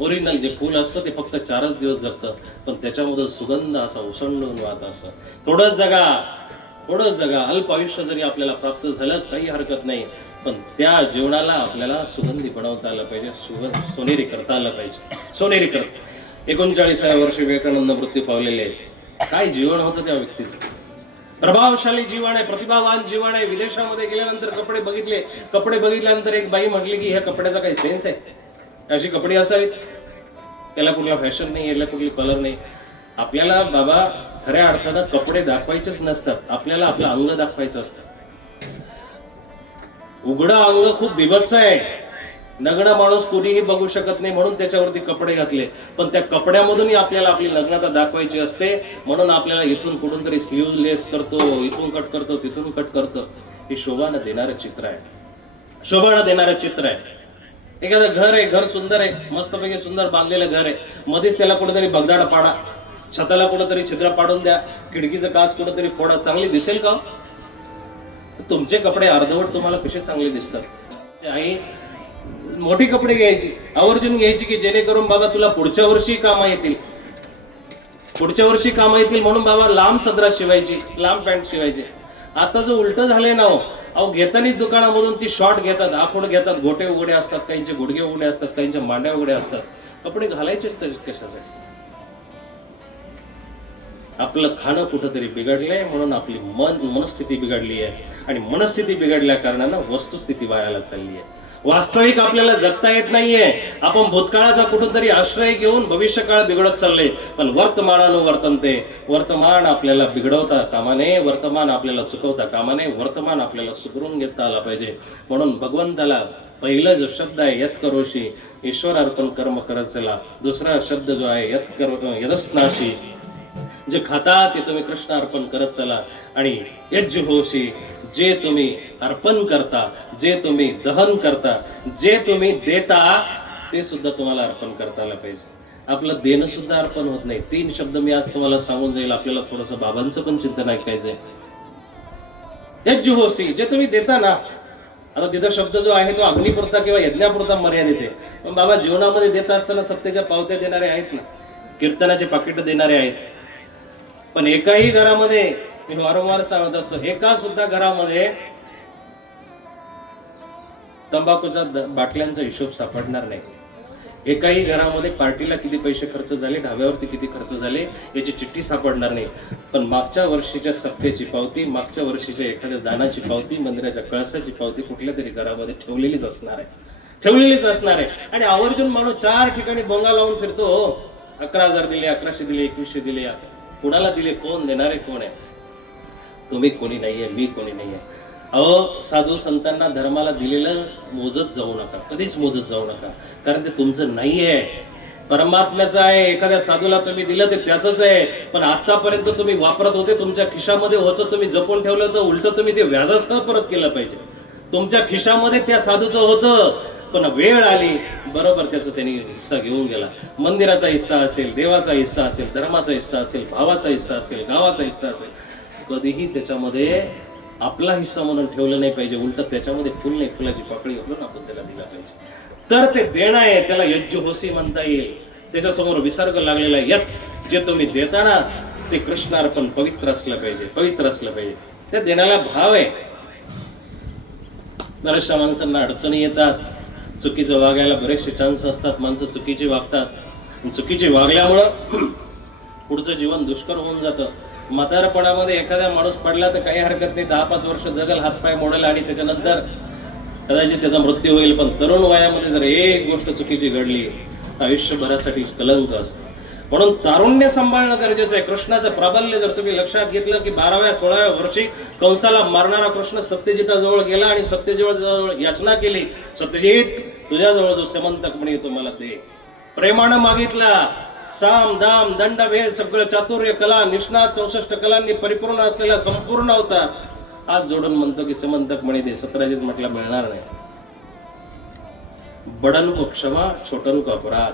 Original जे फूल असतं ते फक्त चारच दिवस जगतं. पण त्याच्यामधून सुगंध असा उसंडून वाहत असतं थोडंच जगा थोडंच जगा. अल्प आयुष्य जरी आपल्याला प्राप्त झालं काही हरकत नाही. पण त्या जीवनाला आपल्याला सुगंधी बनवता आलं पाहिजे. सुगंध सोनेरी करता आलं पाहिजे. सोनेरी करत. एकोणचाळीसाव्या वर्षी विवेकानंद मृत्यू पावलेले. काय जीवन होतं त्या व्यक्तीचं? प्रभावशाली जीवन आहे प्रतिभावान जीवन आहे विदेशामध्ये गेल्यानंतर कपडे बघितले. कपडे बघितल्यानंतर एक बाई म्हटली की ह्या कपड्याचा काही सेन्स आहे? अशी कपडे असावीत त्याला कुठला फॅशन नाही याला कुठली कलर नाही। आपल्याला बाबा खऱ्या अर्थानं कपडे दाखवायचेच नसतात. आपल्याला आपलं अंग दाखवायचं असतं. उघडं अंग खूप बिभत्स आहे. नग्न माणूस कोणीही बघू शकत नाही म्हणून त्याच्यावरती कपडे घातले. पण त्या कपड्यामधूनही आपल्याला आपली लग्नता दाखवायची असते. म्हणून आपल्याला इथून कुठून तरी स्लीवलेस करतो इथून कट करतो तिथून कट करतो. हे शोभानं देणारं चित्र आहे. शोभानं देणारं चित्र आहे. एखादं घर आहे घर सुंदर आहे मस्तपैकी सुंदर बांधलेलं घर आहे. मध्येच त्याला कुठेतरी बगदाड पाडा. छताला कुठेतरी छिद्र पाडून द्या. खिडकीचं काच कुठेतरी फोडा. चांगली दिसेल का हो? तुमचे कपडे अर्धवट तुम्हाला कसे चांगले दिसतात. आई मोठी कपडे घ्यायची आवर्जून घ्यायची की जेणेकरून बाबा तुला पुढच्या वर्षी कामा येतील. पुढच्या वर्षी कामा येतील म्हणून बाबा लांब सदरा शिवायची लांब पॅन्ट शिवायची. आता जो उलट झालंय ना हो. अहो घेतानीच दुकानामधून ती शॉर्ट घेतात आपण घेतात गोटे उघडे असतात काहींचे गुडघे उघडे असतात काहींच्या मांड्या उघडे असतात. कपडे घालायचेच तसे कशासाठी? आपलं खाणं कुठंतरी बिघडलंय म्हणून आपली मन मनस्थिती बिघडली आहे आणि मनस्थिती बिघडल्या कारणानं वस्तुस्थिती वायाला चालली आहे वास्तविक आपल्याला जगता येत नाहीये. आपण भूतकाळाचा कुठंतरी आश्रय घेऊन भविष्यकाळ बिघडत चालले. पण वर्तमानानुवर्तन ते. वर्तमान आपल्याला बिघडवता कामाने वर्तमान आपल्याला चुकवता कामाने वर्तमान आपल्याला सुधरून घेता आला पाहिजे. म्हणून भगवंताला पहिला जो शब्द आहे यत करोशी ईश्वर अर्पण कर्म करत चला दुसरा शब्द जो आहे यत कर यदस्नाशी. जे खाता ते तुम्ही कृष्ण अर्पण करत चला आणि यज्ज होशी जे तुम्ही अर्पण करता जे तुम्ही दहन करता जे तुम्ही देता ते सुद्धा तुम्हाला अर्पण करताला पाहिजे. आपलं देणं सुद्धा अर्पण होत नाही. तीन शब्द मी आज तुम्हाला सांगून जाईल. आपल्याला थोडस बाबांचं पण चिंतन ऐकायचंय. यज्ज जे तुम्ही देता ना आता तिथं शब्द जो आहे तो अग्निपुरता किंवा यज्ञापुरता मर्यादित आहे. पण बाबा जीवनामध्ये देत असताना सत्तेच्या पावत्या देणारे आहेत ना. कीर्तनाचे पाकिट देणारे आहेत. पण एकाही घरामध्ये मी वारंवार सांगत असतो एका सुद्धा घरामध्ये तंबाखूचा बाटल्यांचा हिशोब सापडणार नाही. एकाही घरामध्ये पार्टीला किती पैसे खर्च झाले ढाब्यावरती किती खर्च झाले याची चिठ्ठी सापडणार नाही. पण मागच्या वर्षीच्या सप्तेची पावती मागच्या वर्षीच्या एखाद्या दानाची पावती मंदिराच्या कळसाची पावती कुठल्या तरी घरामध्ये ठेवलेलीच असणार आहे. ठेवलेलीच असणार आहे. आणि आवर्जून माणूस चार ठिकाणी बोंगा लावून फिरतो हो. अकरा हजार दिले अकराशे दिले एकवीसशे दिले कुणाला दिले कोण देणारे कोण आहे? तुम्ही कोणी नाहीये मी कोणी नाहीये. अहो साधू संतांना धर्माला दिलेलं मोजत जाऊ नका कधीच मोजत जाऊ नका. कारण ते तुमचं नाहीये. परमात्म्याचं आहे एखाद्या साधूला तुम्ही दिलं ते त्याचंच आहे. पण आतापर्यंत तुम्ही वापरत होते तुमच्या खिशामध्ये होतं तुम्ही जपून ठेवलं तर उलट तुम्ही ते व्याजासह परत केलं पाहिजे. तुमच्या खिशामध्ये त्या साधूचं होतं पण वेळ आली बरोबर त्याचा त्यांनी हिस्सा घेऊन गेला. मंदिराचा हिस्सा असेल देवाचा हिस्सा असेल धर्माचा हिस्सा असेल भावाचा हिस्सा असेल गावाचा हिस्सा असेल कधीही त्याच्यामध्ये आपला हिस्सा म्हणून ठेवलं नाही पाहिजे उलट त्याच्यामध्ये फुल नाही फुलाची पाकळी घालून आपण त्याला दिला पाहिजे. तर ते देणं आहे त्याला यज्ज होसी म्हणता येईल. त्याच्यासमोर विसर्ग लागलेला यत जे तुम्ही देताना ते कृष्णार्पण पवित्र असलं पाहिजे पवित्र असलं पाहिजे. त्या देण्याला भाव आहे. बऱ्याचशा माणसांना अडचणी येतात. चुकीचं वागायला बरेचसे चान्स असतात. माणसं चुकीची वागतात. चुकीचे चुकीची वागल्यामुळं पुढचं जीवन दुष्कर होऊन जातं. म्हातारपणामध्ये एखादा माणूस पडला तर काही हरकत नाही. दहा पाच वर्ष जगल हातपाय मोडेल आणि त्याच्यानंतर कदाचित त्याचा मृत्यू होईल. पण तरुण वयामध्ये जर एक गोष्ट चुकीची घडली तर आयुष्यभरासाठी कलंक असतं. म्हणून तारुण्य सांभाळणं गरजेचं आहे. कृष्णाचं प्राबल्य जर तुम्ही लक्षात घेतलं की बाराव्या सोळाव्या वर्षी कंसाला मारणारा कृष्ण सत्यजिताजवळ गेला आणि सत्यजवळ जवळ याचना केली सत्यजित तुझ्याजवळ जो समंतक म्हणे तुम्हाला मला प्रेमानं मागितला साम दाम दंड भेद सगळं चातुर्य कला निष्णा चौसष्ट कलांनी परिपूर्ण असलेला संपूर्ण होता आज जोडून म्हणतो की समंतक म्हणे दे सत्राजित म्हटलं मिळणार नाही. बडन को क्षमा छोटन को अपराध.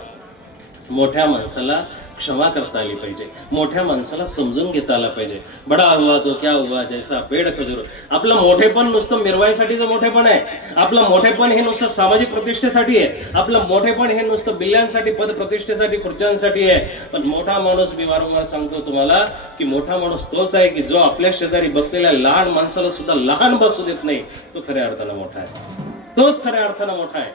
मोठ्या माणसाला क्षमा करता आली पाहिजे. मोठ्या माणसाला समजून घेता आला पाहिजे. बडा हुआ तो क्या हुआ जैसा पेड खजूर. आपलं मोठेपण नुसतं मिरवाईसाठीचं मोठेपण आहे. आपलं मोठेपण हे नुसतं सामाजिक प्रतिष्ठेसाठी आहे. आपलं मोठेपण हे नुसतं बिल्ल्यांसाठी पद प्रतिष्ठेसाठी खुर्च्यांसाठी आहे. पण मोठा माणूस मी वारंवार सांगतो तुम्हाला की मोठा माणूस तोच आहे की जो आपल्या शेजारी बसलेल्या लहान माणसाला सुद्धा लहान बसू देत नाही तो खऱ्या अर्थानं मोठा आहे. तोच खऱ्या अर्थानं मोठा आहे.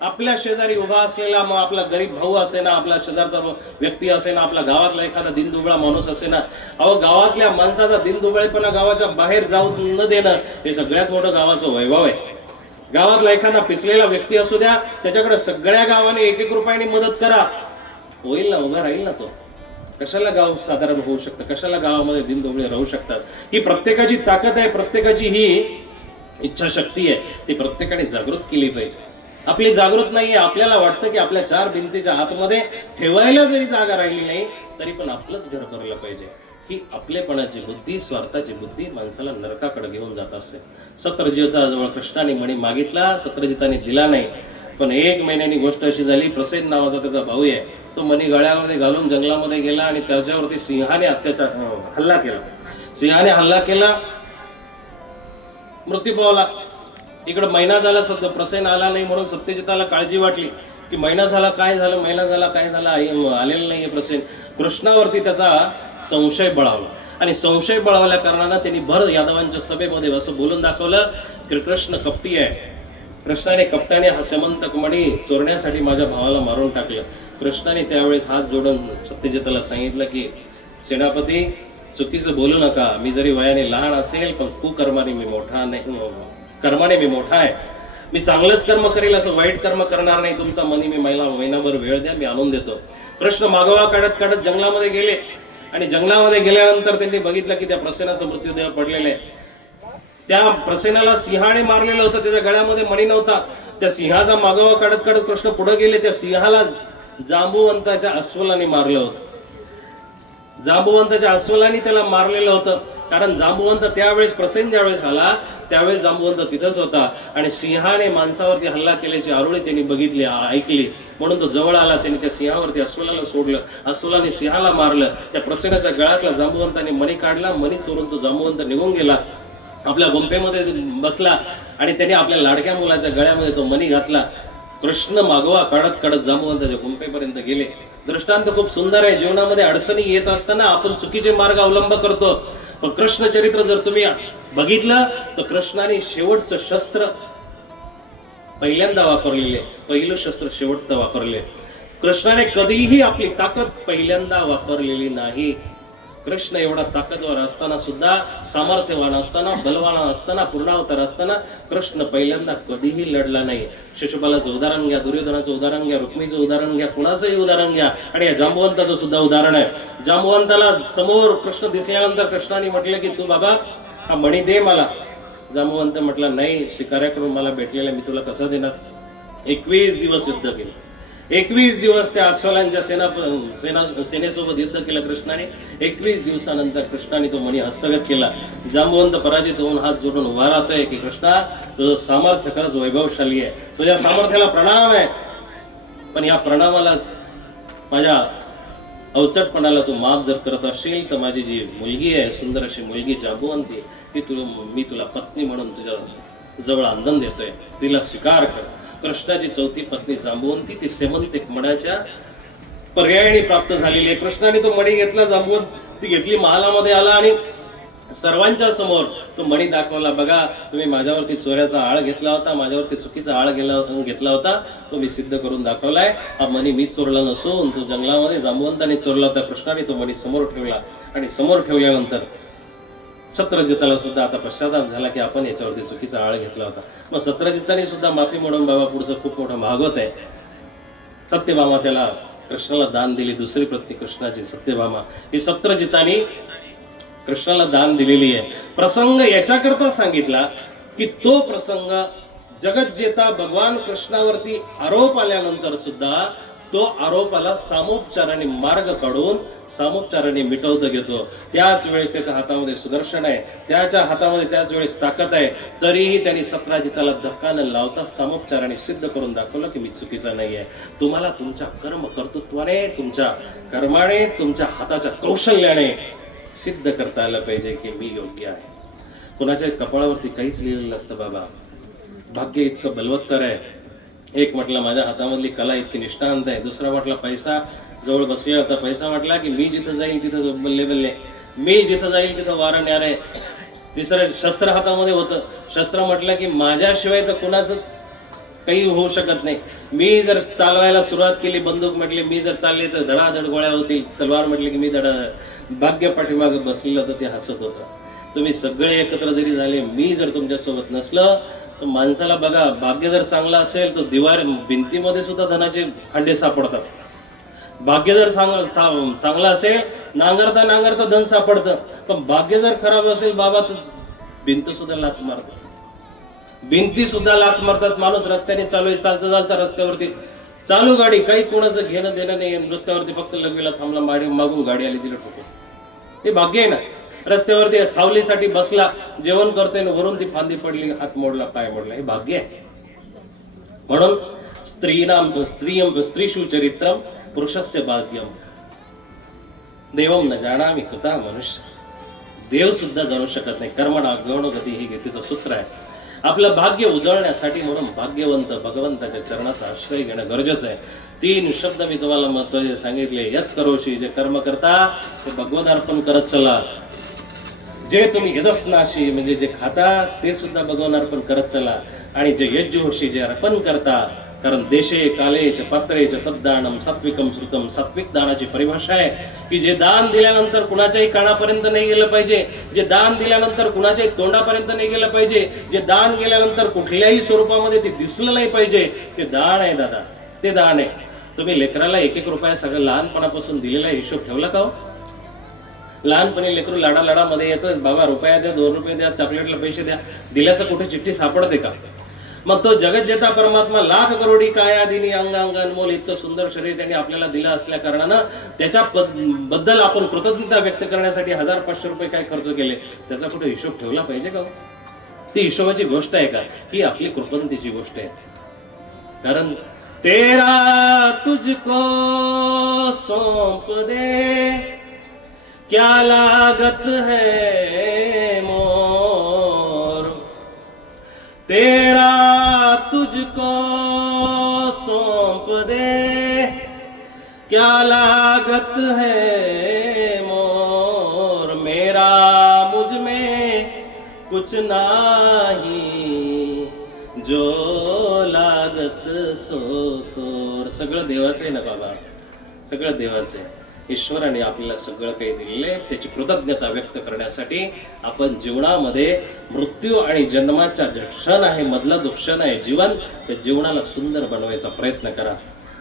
आपल्या शेजारी उभा असलेला मग आपला गरीब भाऊ असे ना आपला शेजारचा व्यक्ती असे ना आपला गावातला एखादा दिनदुबळा माणूस असे ना अहो गावातल्या माणसाचा दिनदुबळेपणा गावाच्या बाहेर जाऊ न देणं हे सगळ्यात मोठं गावाचं वैभव आहे. गावातला एखादा पिचलेला व्यक्ती असू द्या त्याच्याकडे सगळ्या गावाने एक एक रुपयाने मदत करा. होईल ना उभा राहील ना तो. कशाला गाव साधारण होऊ शकतं? कशाला गावामध्ये दिनदुबळे राहू शकतात? ही प्रत्येकाची ताकद आहे प्रत्येकाची ही इच्छाशक्ती आहे. ती प्रत्येकाने जागृत केली पाहिजे. आपली जागृत नाहीये आपल्याला वाटतं की आपल्या चार भिंतीच्या आतमध्ये ठेवायला जरी जागा राहिली नाही तरी पण आपलंच घर भरलं पाहिजे. ही आपलेपणाची बुद्धी स्वार्थाची बुद्धी माणसाला नरकाकडे घेऊन जात असते. सत्रजिताजवळ कृष्णाने म्हणी मागितला सत्रजिताने दिला नाही. पण एक महिन्यानी गोष्ट अशी झाली प्रसेन नावाचा त्याचा भाऊ आहे. तो मणी गळ्यामध्ये घालून जंगलामध्ये गेला आणि त्याच्यावरती सिंहाने अत्याचार हल्ला केला. सिंहाने हल्ला केला. मृत्यू पावला इकडं महिना झाला सध्या प्रसेन आला नाही म्हणून सत्यजिताला काळजी वाटली की महिना झाला काय झालं महिना झाला काय झाला आलेलं आलेलं नाहीये प्रसेन कृष्णावरती त्याचा संशय बळावला. आणि संशय बळावल्या कारणानं त्यांनी भर यादवांच्या सभेमध्ये असं बोलून दाखवलं की कृष्ण कपटी आहे. कृष्णाने कपट्याने हा समंतक मणी चोरण्यासाठी माझ्या भावाला मारून टाकलं. कृष्णाने त्यावेळेस हात जोडून सत्यजिताला सांगितलं की सेनापती चुकीचं बोलू नका. मी जरी वयाने लहान असेल पण कुकर्माने मी मोठा नाही. कर्माने मी मोठा आहे. मी चांगलंच कर्म करेल असं वाईट कर्म करणार नाही. तुमचा मनी मी महिला महिनाभर वेळ द्या मी आणून देतो. प्रश्न मागोवा काढत काढत जंगलामध्ये गेले. आणि जंगलामध्ये गेल्यानंतर त्यांनी बघितलं की त्या प्रसेनाचा मृत्यूदेह पडलेला आहे. त्या प्रसेनाला सिंहाने मारलेलं होतं. त्याच्या गळ्यामध्ये मणी नव्हता. त्या सिंहाचा मागोवा काढत काढत कृष्ण पुढे गेले. त्या सिंहाला जांबुवंताच्या अस्वलाने मारलं होतं. जांबुवंताच्या अस्वलाने त्याला मारलेलं होतं. कारण जांबुवंत त्यावेळेस प्रसेन ज्यावेळेस आला त्यावेळेस जांबुवंत तिथंच होता. आणि सिंहाने माणसावरती हल्ला केल्याची आरोळी त्यांनी बघितली ऐकली. म्हणून तो जवळ आला त्यांनी त्या सिंहावरती अस्वलाला सोडलं. अस्वलाने सिंहाला मारलं. त्या प्रसेनाच्या गळ्यातला जांबुवंताने मणी काढला मणी चोरून तो जांबुवंत निघून गेला. आपल्या गुंफेमध्ये बसला आणि त्याने आपल्या लाडक्या मुलाच्या गळ्यामध्ये तो मणी घातला. कृष्ण मागोवा काढत काढत जांबुवंताच्या गुंफेपर्यंत गेले. दृष्टांत खूप सुंदर आहे. जीवनामध्ये अडचणी येत असताना आपण चुकीचे मार्ग अवलंब करतो. पण कृष्ण चरित्र जर तुम्ही बघितलं तर कृष्णाने शेवटचं शस्त्र पहिल्यांदा वापरलेले पहिलं शस्त्र शेवटचं वापरले कृष्णाने कधीही आपली ताकद पहिल्यांदा वापरलेली नाही. कृष्ण एवढा ताकदवर असताना सुद्धा सामर्थ्यवान असताना बलवान असताना पूर्णावतार असताना कृष्ण पहिल्यांदा कधीही लढला नाही. शिशुपालाचं उदाहरण घ्या दुर्योधनाचं उदाहरण घ्या रुक्मीचं उदाहरण घ्या कुणाचंही उदाहरण घ्या आणि या जांबवंताचं सुद्धा उदाहरण आहे. जांबवंताला समोर कृष्ण दिसल्यानंतर कृष्णाने म्हटलं की तू बाबा हा मणी दे मला. जांबवंत म्हटला नाही शिकाऱ्याकडून मला भेटलेला मी तुला कसा देणार? एकवीस दिवस युद्ध केलं. एकवीस दिवस त्या अस्वलांच्या सेना सेना सेनेसोबत युद्ध केलं कृष्णाने. एकवीस दिवसानंतर कृष्णाने तो मणी हस्तगत केला. जांबवंत पराजित होऊन हात जोडून उभा राहतोय की कृष्णा तुझं सामर्थ्य खरंच वैभवशाली आहे. तुझ्या सामर्थ्याला प्रणाम आहे. पण या प्रणामाला माझ्या अवचटपणाला तू माफ जर करत असशील तर माझी जी मुलगी आहे सुंदर अशी मुलगी जांबुवंती ती तुला मी तुला पत्नी म्हणून तुझ्या जवळ आनंद देतोय. तिला स्वीकार कर. कृष्णाची चौथी पत्नी जांबवंती ती एक मडाच्या पर्यायाने प्राप्त झालेली आहे. कृष्णाने तो मणी घेतला जांबवंती घेतली महालामध्ये आला आणि सर्वांच्या समोर तो मणी दाखवला. बघा तुम्ही माझ्यावरती चोऱ्याचा आळ घेतला होता माझ्यावरती चुकीचा आळ गेला होता घेतला होता तो मी सिद्ध करून दाखवलाय. हा मणी मी चोरला नसून तो जंगलामध्ये जांबवंताने चोरला होता. कृष्णाने तो मणी समोर ठेवला आणि समोर ठेवल्यानंतर सत्रजिताला सुद्धा आता पश्चाताप झाला की आपण याच्यावरती चुकीचा आळ घेतला होता. मग सत्रजिताने सुद्धा माफी म्हणून बाबा पुढचं खूप मोठं भागवत आहे. सत्यभामा त्याला कृष्णाला दान दिली दुसरी पत्नी कृष्णाची सत्यभामा. ही सत्रजिताने कृष्णाला दान दिलेली आहे. प्रसंग याच्याकरता सांगितला की तो प्रसंग जगज्जेता भगवान कृष्णावरती आरोप आल्यानंतर सुद्धा तो आरोपाला सामोपचाराने मार्ग काढून सामोपचाराने मिटवत घेतो. त्याच वेळेस त्याच्या हातामध्ये सुदर्शन आहे. त्याच्या हातामध्ये त्याच वेळेस ताकद आहे. तरीही त्यांनी सत्राजिताला धक्का न लावता सामोपचाराने सिद्ध करून दाखवलं की मी चुकीचा नाही आहे तुम्हाला तुमच्या कर्म कर्तृत्वाने तुमच्या कर्माने तुमच्या हाताच्या कौशल्याने सिद्ध करता आलं पाहिजे की मी योग्य आहे. कुणाच्या कपाळावरती काहीच लिहिलेलं नसतं बाबा. भाग्य इतकं बलवत्तर आहे. एक म्हटलं माझ्या हातामधली कला इतकी निष्ठांत आहे. दुसरा म्हटला पैसा. जवळ बसलेला होता पैसा म्हटला की मी जिथं जाईल तिथं बल्ले बल्ले. मी जिथं जाईल तिथं वारण न्यार आहे. तिसरं शस्त्र हातामध्ये होतं. शस्त्र म्हटलं की माझ्याशिवाय तर कुणाचं काही होऊ शकत नाही. मी जर चालवायला सुरुवात केली बंदूक म्हटली मी जर चालली तर धडाधड गोळ्या होतील. तलवार म्हटली की मी धडा भाग्य पाठीमागे बसलेलं होतं ते हसत होतं. तुम्ही सगळे एकत्र जरी झाले मी जर तुमच्यासोबत नसलं माणसाला बघा भाग्य जर चांगलं असेल तर दिवार भिंतीमध्ये सुद्धा धनाचे खंडे सापडतात. भाग्य जर चांग चांगलं असेल नांगरता नांगरता धन सापडतं. पण भाग्य जर खराब असेल बाबा तर भिंत सुद्धा लात मारतात. भिंती सुद्धा लात मारतात. माणूस रस्त्याने चालू आहे चालता चालता रस्त्यावरती. चालू गाडी काही कोणाचं घेणं देणं नाही. रस्त्यावरती फक्त लगेला थांबला माडी मागून गाडी आली दिलं ठोकून. ते भाग्य आहे ना? रस्त्यावरती सावलीसाठी बसला जेवण करतोय वरून ती फांदी पडली हात मोडला पाय मोडला. हे भाग्य आहे. म्हणून स्त्रीनाम स्त्रियम स्त्रीशु चरित्रम पुरुषस्य भाग्यम देवम न जाणामी कृता मनुष्य। देव सुद्धा जाणू शकत नाही. कर्मणा गौणगती ही गीतेचं सूत्र आहे. आपलं भाग्य उजळण्यासाठी म्हणून भाग्यवंत भगवंताच्या चरणाचा आश्रय घेणं गरजेचं आहे. तीन शब्द मी तुम्हाला महत्त्वाचे सांगितले. यत करोशी जे कर्म करता ते भगवत अर्पण करत चला. जे तुम्ही यदस्नाशी म्हणजे जे खाता ते सुद्धा भगवान अर्पण करत चला. आणि जे यज्जुहोशी जे अर्पण करता कारण देशे काले च पात्रे च तद्दानम सात्विकम श्रुतम सात्विक दानाची परिभाषा आहे की जे दान दिल्यानंतर कुणाच्याही कानापर्यंत नाही गेलं पाहिजे जे दान दिल्यानंतर कुणाच्याही तोंडापर्यंत नाही गेलं पाहिजे जे दान गेल्यानंतर कुठल्याही स्वरूपामध्ये ते दिसलं नाही पाहिजे ते दान आहे दादा ते दान आहे. तुम्ही लेकराला एक एक रुपया सगळं लहानपणापासून दिलेला हिशोब ठेवला का हो? लहानपणी लेकरू लाडा लाडामध्ये येतं बाबा रुपया द्या दोन रुपये द्या चॉकलेटला पैसे द्या दिल्याचं कुठे चिठ्ठी सापडते का? मग तो जगज्जेता परमात्मा लाख करोडी काया दिनी अंग अंग अनमोल इतकं सुंदर शरीर त्यांनी आपल्याला दिलं असल्या कारणानं त्याच्या बद्दल आपण कृतज्ञता व्यक्त करण्यासाठी हजार पाचशे रुपये काय खर्च केले? त्याचा कुठे हिशोब ठेवला पाहिजे का हो? ती हिशोबाची गोष्ट आहे का? ही आपली कृपंतीची गोष्ट आहे. कारण तेरा तुझको सौंप दे क्या लागत है मोर? तेरा तुझको सौंप दे। क्या लागत है मोर? मेरा मुझमें कुछ नाही। जो लागत सो तोर। सगळं देवाचं ना बाबा? सगळं देवाचं ईश्वराने आपल्याला सगळं काही दिलेलं आहे. त्याची कृतज्ञता व्यक्त करण्यासाठी आपण जीवनामध्ये मृत्यू आणि जन्माचा जो क्षण आहे मधला जो क्षण आहे जीवन त्या जीवनाला सुंदर बनवायचा प्रयत्न करा.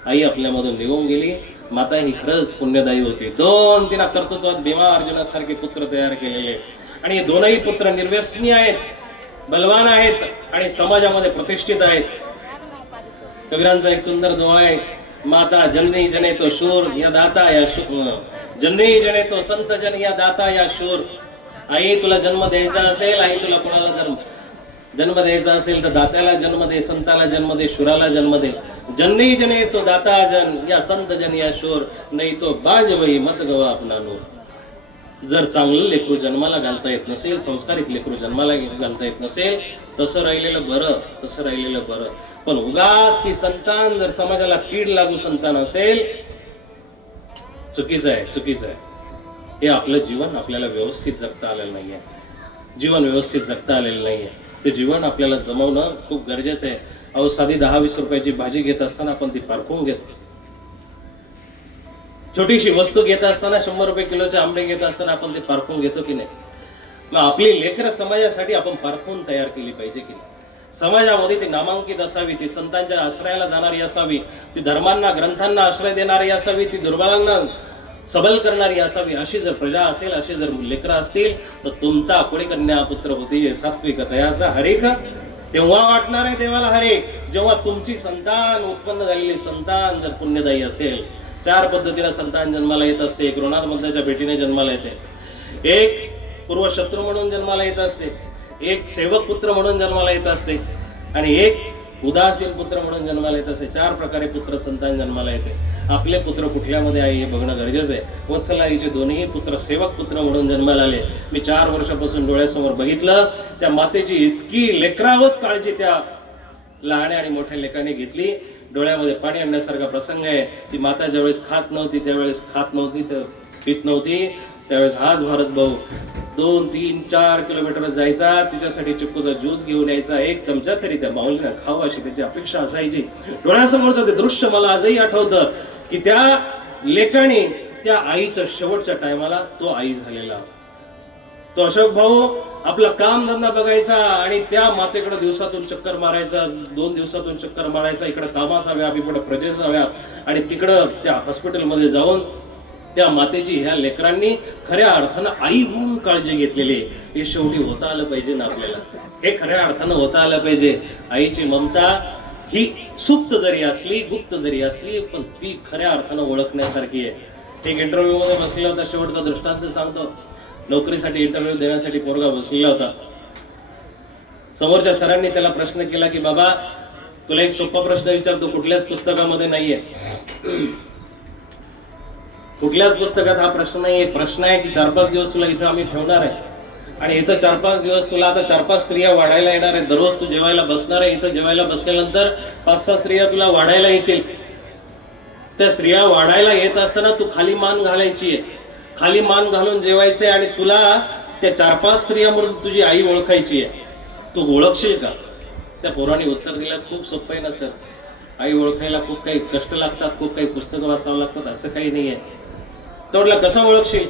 आई आपल्यामधून निघून गेली. माता ही खरंच पुण्यदायी होती. दोन तिला कर्तृत्वात भीमा अर्जुनासारखे पुत्र तयार केलेले आणि हे दोनही पुत्र निर्व्यसनी आहेत बलवान आहेत आणि समाजामध्ये प्रतिष्ठित आहेत. कबीरांचा एक सुंदर दोहा आहे. माता जननी जने तो शूर या दाता या शू- जननी जने तो संत जन या दाता या शूर. आई तुला जन्म द्यायचा असेल आई तुला कोणाला जन्म जन्म द्यायचा असेल तर दात्याला जन्म दे संताला जन्म दे शुराला जन्म दे. जननी जने तो दाता जन या संत जन या शोर. नाही तो बाज वही मत गवा आपला नोर. जर चांगलं लेकरू जन्माला घालता येत नसेल संस्कारित लेकरू जन्माला घालता येत नसेल तसं राहिलेलं बरं तसं राहिलेलं बरं. पण उगाच ती संतान जर समाजाला कीड लागू संतान असेल चुकीचं आहे चुकीचं आहे. हे आपलं जीवन आपल्याला व्यवस्थित जगता आलेलं नाहीये. जीवन व्यवस्थित जगता आलेलं नाहीये. ते जीवन आपल्याला जमवणं खूप गरजेचं आहे. अहो साधी दहा वीस रुपयाची भाजी घेत असताना आपण ती पारखून घेतो. छोटीशी वस्तू घेत असताना शंभर रुपये किलोचे आंबे घेत असताना आपण ते पारखून घेतो की नाही? मग आपली लेकर समाजासाठी आपण पारखून तयार केली पाहिजे की नाही? समाजामध्ये ती नामांकित असावी ती संतांच्या आश्रयाला जाणारी असावी ती धर्मांना ग्रंथांना आश्रय देणारी असावी ती दुर्बलांना सबल करणारी असावी अशी जर प्रजा असेल अशी जर लेकरं असतील तर तुमचा पुढे कन्या पुत्र होते सात्विक तयाचा हरेक. तेव्हा वाटणार आहे देवाला हरेक. जेव्हा तुमची संतान उत्पन्न झालेली संतान जर पुण्यदायी असेल चार पद्धतीने संतान जन्माला येत असते एक ऋणानुबंधाच्या भेटीने जन्माला येते. एक पूर्वशत्रू म्हणून जन्माला येत असते एक सेवक पुत्र म्हणून जन्माला येत असते आणि एक उदासीन पुत्र म्हणून जन्माला येत असते. चार प्रकारे पुत्र संतान जन्माला येते. आपले पुत्र कुठल्यामध्ये आहे हे बघणं गरजेचं आहे. वत्सला आईचे दोन्ही पुत्र सेवक पुत्र म्हणून जन्माला आले. मी चार वर्षापासून डोळ्यासमोर बघितलं. त्या मातेची इतकी लेकरावत काळजी त्या लहाने आणि मोठ्या लेखाने घेतली. डोळ्यामध्ये पाणी आणण्यासारखा प्रसंग आहे. ती माता ज्यावेळेस खात नव्हती त्यावेळेस खात नव्हती तर पित नव्हती. त्यावेळेस हाच भारत भाऊ दोन तीन चार किलोमीटर जायचा तिच्यासाठी चिक्कूचा ज्यूस घेऊन यायचा एक चमचा तरी त्या माऊलीनं खावं अशी त्याची अपेक्षा असायची. डोळ्यासमोरचं ते दृश्य मला आजही आठवतं की त्या लेखाने त्या आईच्या शेवटच्या टायमाला तो आई झालेला. तो अशोक भाऊ आपला काम धंदा बघायचा आणि त्या मातेकडे दिवसातून चक्कर मारायचा दोन दिवसातून चक्कर मारायचा इकडे कामाचा व्याप इकडे प्रजेचा व्याप आणि तिकडं त्या हॉस्पिटलमध्ये जाऊन त्या मातेची ह्या लेकरांनी खऱ्या अर्थानं आई म्हणून काळजी घेतलेली हे शेवटी होता आलं पाहिजे ना आपल्याला. हे खऱ्या अर्थानं होता आलं पाहिजे. आईची ममता ही सुप्त जरी असली गुप्त जरी असली पण ती खऱ्या अर्थानं ओळखण्यासारखी आहे. एक इंटरव्ह्यू मध्ये बसलेला होता शेवटचा दृष्टांत सांगतो. नोकरीसाठी इंटरव्ह्यू देण्यासाठी पोरगा बसलेला होता. समोरच्या सरांनी त्याला प्रश्न केला की बाबा तुला एक सोपा प्रश्न विचारतो कुठल्याच पुस्तकामध्ये नाहीये. कुठल्याच पुस्तकात हा प्रश्न नाही प्रश्न आहे की चार पाच दिवस तुला इथं आम्ही ठेवणार आहे. आणि इथं चार पाच दिवस तुला आता चार पाच स्त्रिया वाढायला येणार आहे दररोज तू जेवायला बसणार आहे. इथं जेवायला बसल्यानंतर पाच सहा स्त्रिया तुला वाढायला येतील. त्या स्त्रिया वाढायला येत असताना तू खाली मान घालायची आहे खाली मान घालून जेवायचे आणि तुला त्या चार पाच स्त्रिया म्हणून तुझी आई ओळखायची आहे तू ओळखशील का? त्या पोराने उत्तर दिलं खूप सोपं आहे ना सर. आई ओळखायला खूप काही कष्ट लागतात खूप काही पुस्तकं वाचावं लागतात असं काही नाही आहे तोडला कसं ओळखशील?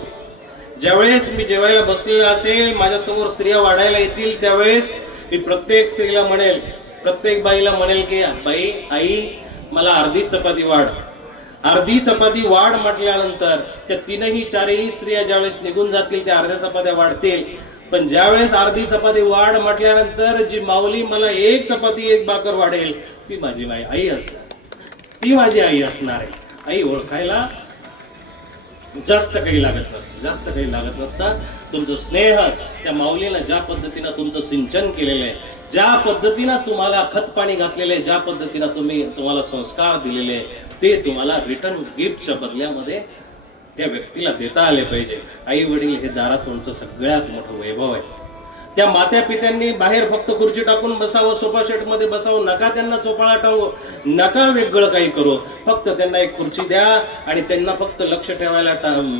ज्यावेळेस मी जेवायला बसलेला असेल माझ्यासमोर स्त्रिया वाढायला येतील त्यावेळेस मी प्रत्येक स्त्रीला म्हणेल प्रत्येक बाईला म्हणेल की बाई आई मला अर्धी चपाती वाढ. अर्धी चपाती वाढ म्हटल्यानंतर त्या तीनही चारही स्त्रिया ज्यावेळेस निघून जातील त्या अर्ध्या चपात्या वाढतील. पण ज्यावेळेस अर्धी चपाती वाढ म्हटल्यानंतर जी माऊली मला एक चपाती एक भाकर वाढेल ती माझी माई आई असणार. ती माझी आई असणार आहे. आई ओळखायला जास्त काही लागत नसतं. जास्त काही लागत नसतं. तुमचं स्नेह त्या माऊलीनं ज्या पद्धतीनं तुमचं सिंचन केलेलं आहे ज्या पद्धतीनं तुम्हाला खत पाणी घातलेलं आहे ज्या पद्धतीनं तुम्ही तुम्हाला संस्कार दिलेले आहे ते तुम्हाला रिटर्न गिफ्टच्या बदल्यामध्ये त्या व्यक्तीला देता आले पाहिजे. आई वडील हे दारात तुमचं सगळ्यात मोठं वैभव आहे. त्या मात्या पित्यांनी बाहेर फक्त खुर्ची टाकून बसावं सोफा सेटमध्ये बसावं नका त्यांना चोपाळा टांगू नका वेगळं काही करू. फक्त त्यांना एक खुर्ची द्या आणि त्यांना फक्त लक्ष ठेवायला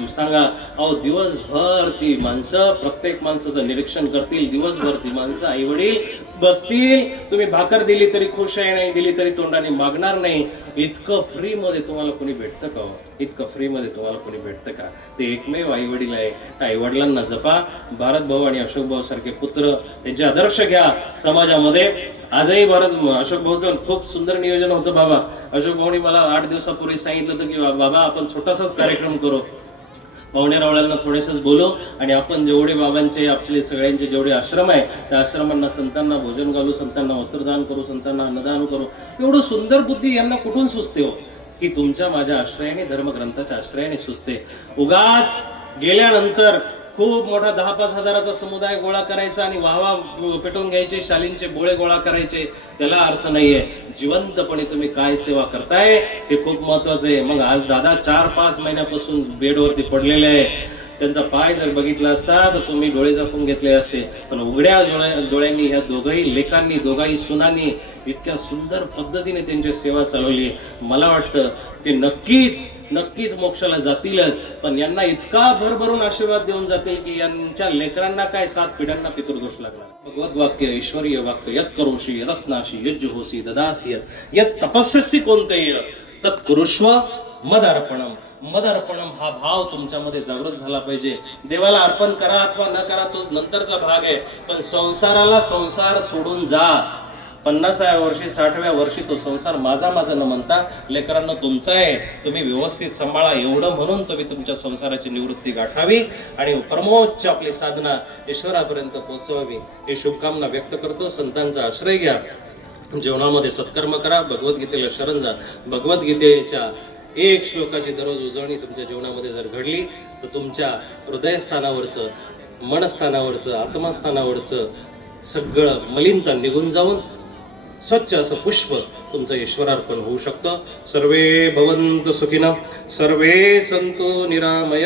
सांगा अहो दिवसभर ती माणसं प्रत्येक माणसाचं निरीक्षण करतील दिवसभर ती माणसं आई वडील बसतील. तुम्ही भाकर दिली तरी खुश आहे नाही दिली तरी तोंडाने मागणार नाही. इतकं फ्री मध्ये तुम्हाला कोणी भेटतं का हो? इतकं फ्री मध्ये तुम्हाला कोणी भेटतं का? ते एकमेव आई वडील आहे. आई वडिलांना जपा. भारत भाऊ आणि अशोक भाऊ सारखे पुत्र त्यांचे आदर्श घ्या समाजामध्ये. आजही भारत अशोक भाऊचं खूप सुंदर नियोजन होतं बाबा. अशोक भाऊनी मला आठ दिवसापूर्वी सांगितलं होतं की बाबा आपण छोटासाच कार्यक्रम करू. पाहुणे रावळ्यांना थोडेसेच बोलू आणि आपण जेवढे बाबांचे आपले सगळ्यांचे जेवढे आश्रम आहे त्या आश्रमांना संतांना भोजन घालू संतांना वस्त्रदान करू संतांना अन्नदान करू. एवढं सुंदर बुद्धी यांना कुठून सुचते हो? की तुमच्या माझ्या आश्रयाने धर्मग्रंथाच्या आश्रयाने सुचते. उगाच गेल्यानंतर खूप मोठा दहा पाच हजाराचा समुदाय गोळा करायचा आणि वाहवा पेटवून घ्यायचे शालींचे बोळे गोळा करायचे त्याला अर्थ नाहीये. जिवंतपणे तुम्ही काय सेवा करताय हे खूप महत्वाचं आहे. मग आज दादा चार पाच महिन्यापासून बेडवरती पडलेले आहे त्यांचा पाय जर बघितला असता तर तुम्ही डोळे झाकून घेतले असते पण उघड्या डोळ्या डोळ्यांनी ह्या दोघाही लेखांनी दोघाही सुनांनी इतक्या सुंदर पद्धतीने त्यांची सेवा चालवली मला वाटतं ते नक्कीच नक्कीच मोक्षाला जातीलच. पण यांना इतका भरभरून आशीर्वाद देऊन जातील की यांच्या लेकरांना काय सात पिढ्यांना पितृदोष लागला भगवत वाक्य ईश्वरीय वाक्य यत करोशी यदस्नाशी यज्जुहोसी ददासी यत. तपस्यसी कोणतेय? अर्पणम मद अर्पणम हा भाव तुमच्यामध्ये जागृत झाला पाहिजे. देवाला अर्पण करा अथवा न करा तो नंतरचा भाग आहे. पण संसाराला संसार सोडून जा. पन्नासाव्या वर्षी साठव्या वर्षी तो संसार माझा माझा न म्हणता लेकरांना तुमचा आहे. तुम्ही व्यवस्थित सांभाळा. एवढं म्हणून तुम्ही तुमच्या संसाराची निवृत्ती गाठावी आणि परमोच्च आपली साधना ईश्वरापर्यंत पोहोचवावी. ही शुभकामना व्यक्त करतो. संतांचा आश्रय घ्या. जीवनामध्ये सत्कर्म करा. भगवद्गीतेला शरण जा. भगवद्गीतेच्या एक श्लोकाची दररोज उजळणी तुमच्या जीवनामध्ये जर घडली तर तुमच्या हृदयस्थानावरचं मनस्थानावरचं आत्मस्थानावरचं सगळं मलिनता निघून जाऊन स्वच्छ असं पुष्प तुमचं ईश्वरार्पण होऊ शकतं. सर्वे भवंत सुखिनः सर्वे संतो निरामय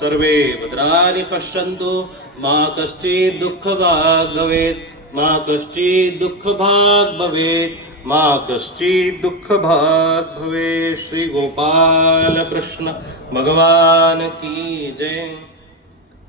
सर्वे भद्राणि पश्यन्तु। मा कश्चित् दुःखभाग् भवेत् मा कश्चित् दुःखभाग् भवेत् मा कश्चित् दुःखभाग् भवेत् श्री गोपाल कृष्ण भगवान की जय।